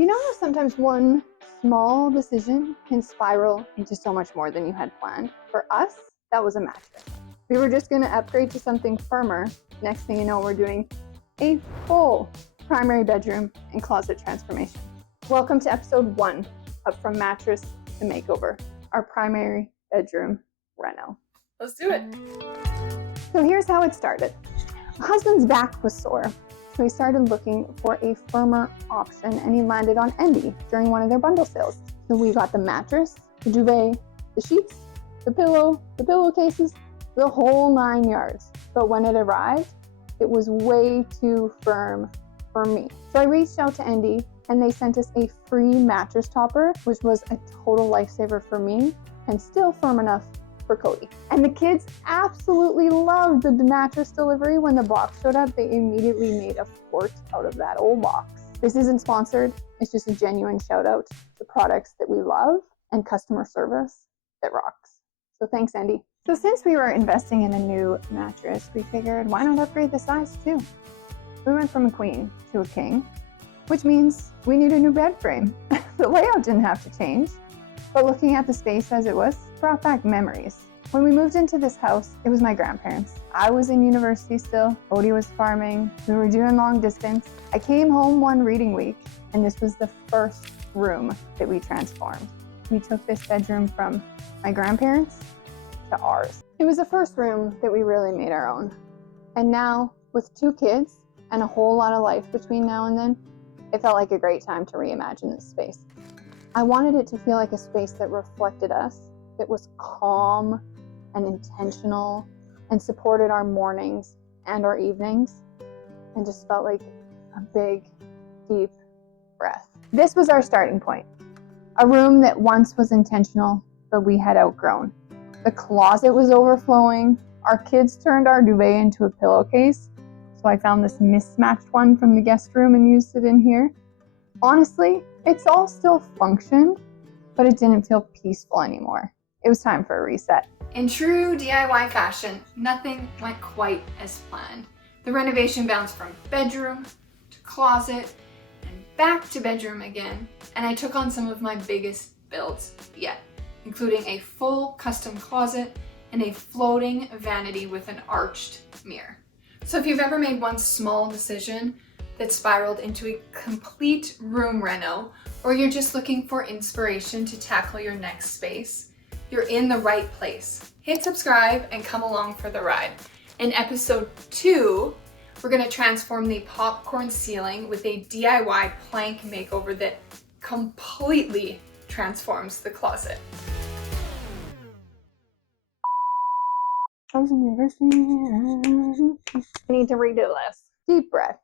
You know how sometimes one small decision can spiral into so much more than you had planned? For us, that was a mattress. We were just going to upgrade to something firmer. Next thing you know, we're doing a full primary bedroom and closet transformation. Welcome to episode 1 of From Mattress to Makeover, our primary bedroom reno. Let's do it. So here's how it started. My husband's back was sore, so he started looking for a firmer option, and he landed on Endy during one of their bundle sales. So we got the mattress, the duvet, the sheets, the pillowcases, the whole 9 yards. But when it arrived, it was way too firm for me. So I reached out to Endy, and they sent us a free mattress topper, which was a total lifesaver for me and still firm enough for Cody. And the kids absolutely loved the mattress delivery. When the box showed up, they immediately made a fort out of that old box. This isn't sponsored. It's just a genuine shout out to products that we love and customer service that rocks. So thanks, Endy. So since we were investing in a new mattress, we figured why not upgrade the size too? We went from a queen to a king, which means we need a new bed frame. The layout didn't have to change, but looking at the space as it was brought back memories. When we moved into this house, it was my grandparents. I was in university still, Odie was farming, we were doing long distance. I came home one reading week, and this was the first room that we transformed. We took this bedroom from my grandparents to ours. It was the first room that we really made our own. And now, with 2 kids and a whole lot of life between now and then, it felt like a great time to reimagine this space. I wanted it to feel like a space that reflected us, that was calm and intentional and supported our mornings and our evenings, and just felt like a big, deep breath. This was our starting point. A room that once was intentional, but we had outgrown. The closet was overflowing. Our kids turned our duvet into a pillowcase, so I found this mismatched one from the guest room and used it in here. Honestly, it's all still functioned, but it didn't feel peaceful anymore. It was time for a reset. In true DIY fashion, nothing went quite as planned. The renovation bounced from bedroom to closet and back to bedroom again, and I took on some of my biggest builds yet, including a full custom closet and a floating vanity with an arched mirror. So if you've ever made one small decision that spiraled into a complete room reno, or you're just looking for inspiration to tackle your next space, you're in the right place. Hit subscribe and come along for the ride. In episode 2, we're gonna transform the popcorn ceiling with a DIY plank makeover that completely transforms the closet. I was in university. I need to redo this. Deep breath.